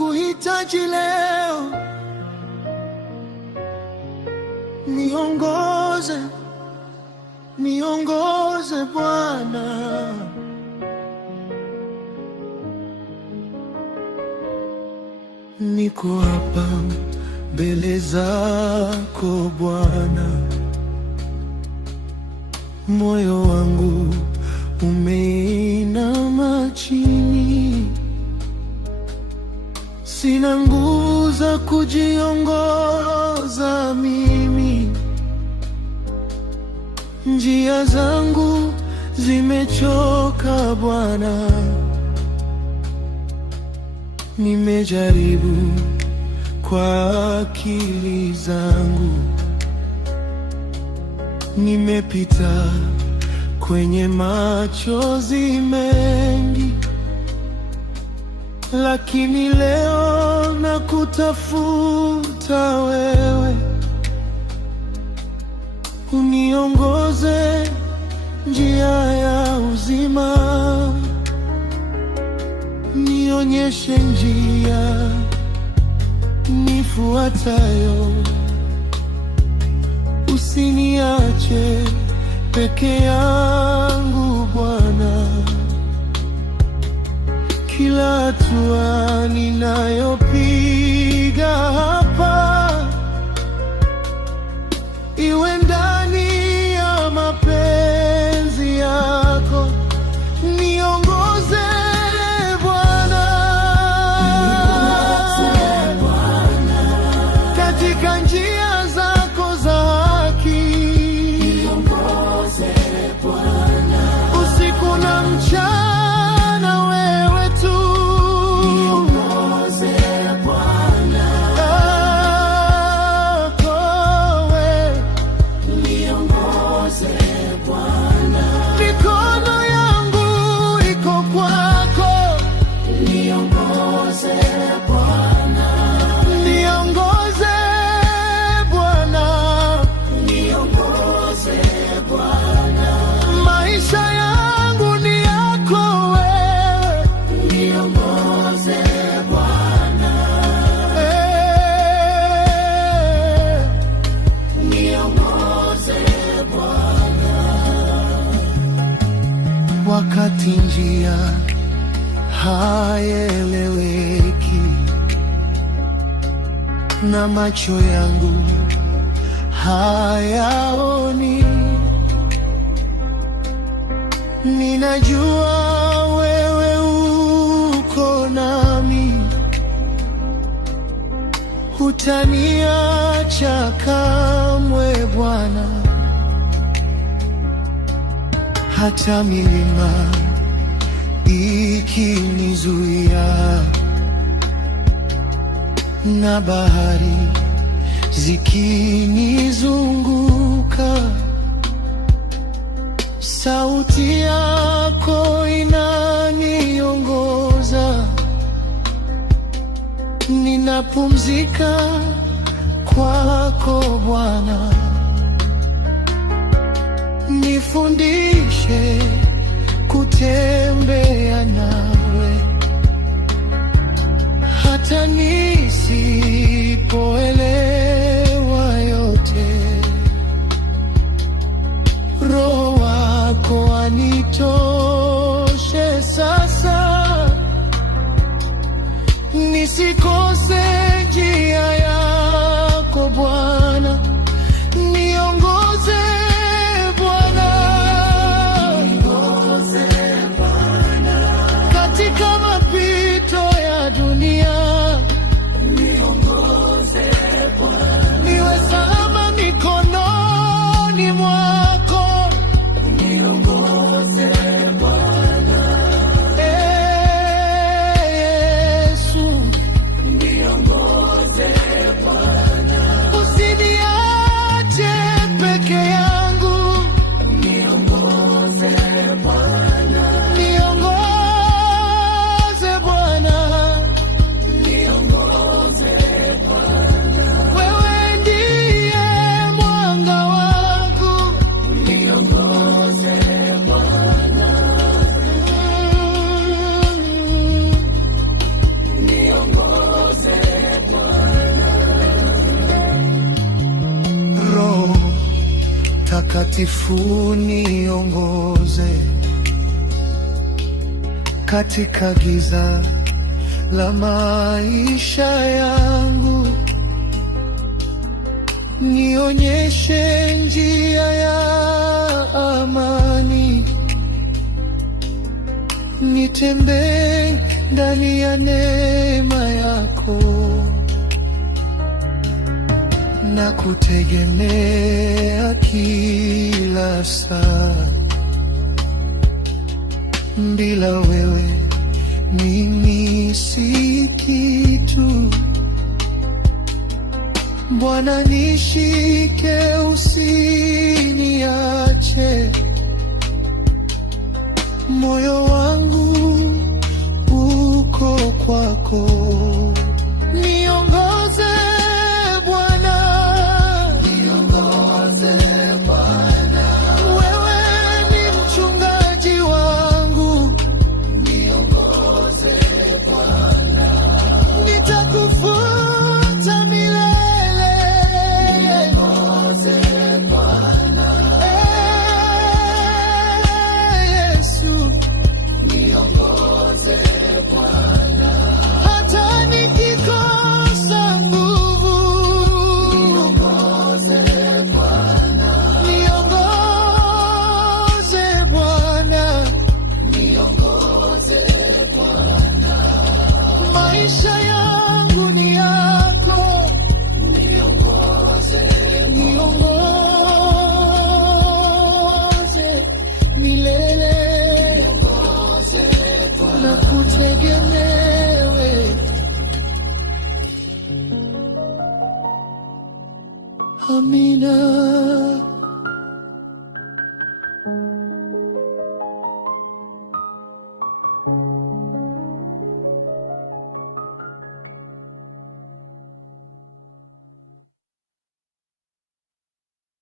nakuhitaji leo, niongoze, niongoze Bwana. Niko hapa mbele zako Bwana, moyo wangu umeinama chini, sina nguvu za kujiongoza mimi, njia zangu zimechoka Bwana. Nimejaribu kwa akili zangu, nimepita kwenye machozi mengi, lakini leo nakutafuta wewe, uniongoze njia ya uzima, nionyeshe njia nifuatayo, usiniache peke yangu Bwana. Kila hatua ninayopiga hapa iwe ndani ya mapenzi yako, niongoze Bwana, katika njia zako za haki, usiku na mchana wewe tu, mikono yangu iko kwako, niongoze Bwana, maisha yangu ni yako wewe, niongoze Bwana, niongoze Bwana. Wakati njia haieleweki na macho yangu hayaoni, ninajua wewe uko nami, hutaniacha kamwe Bwana. Hata milima ikinizuia na bahari zikinizunguka, sauti yako inaniongoza, ninapumzika kwako Bwana. Nifundishe kutembea nawe, hata nisipoelewa yote, Roho wako anitoshe sasa, nisikose njia yako Bwana, niongoze Bwana, katika mapito ya dunia, niongoze Mtakatifu niongoze katika giza la maisha yangu, nionyeshe njia ya amani, nitembee ndani ya neema yako, na kutegemea kila saa. Bila wewe mimi si kitu. Bwana, nishike, usiniache, moyo wangu uko kwako. Niongoze Bwana, niongoze Bwana, wewe ni mchungaji wangu. Niongoze Bwana, nitakufuata milele. Niongoze Bwana, Yesu, niongoze Bwana, hata nikikosa nguvu. Niongoze Bwana, niongoze Bwana, niongoze Bwana, maisha yangu ni yako. Niongoze, niongoze milele. Niongoze Bwana, na kutegemewe. Amina.